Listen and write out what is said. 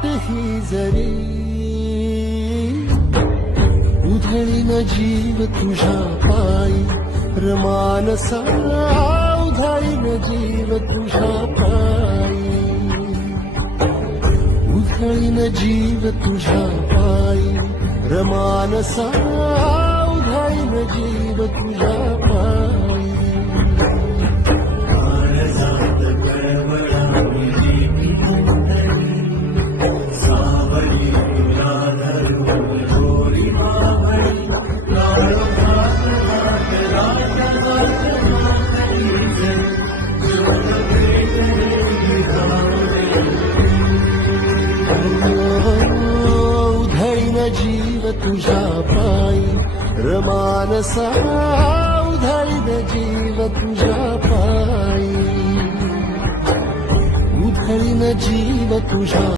वाट ही जरी उधळीन जीव तुझ्या पायी रमानसा उधळीन जीव तुझ्या पायी उधळीन जीव तुझ्या पायी रमानसा उधळीन जीव तुझ्या पायी काळजात कळवळा तुझी सावली तुला धरून गोरी मावळी उधळीन जीव तुझ्या पायी रमानसा उधळीन जीव तुझ्या पायी उधळीन जीव तुझ्या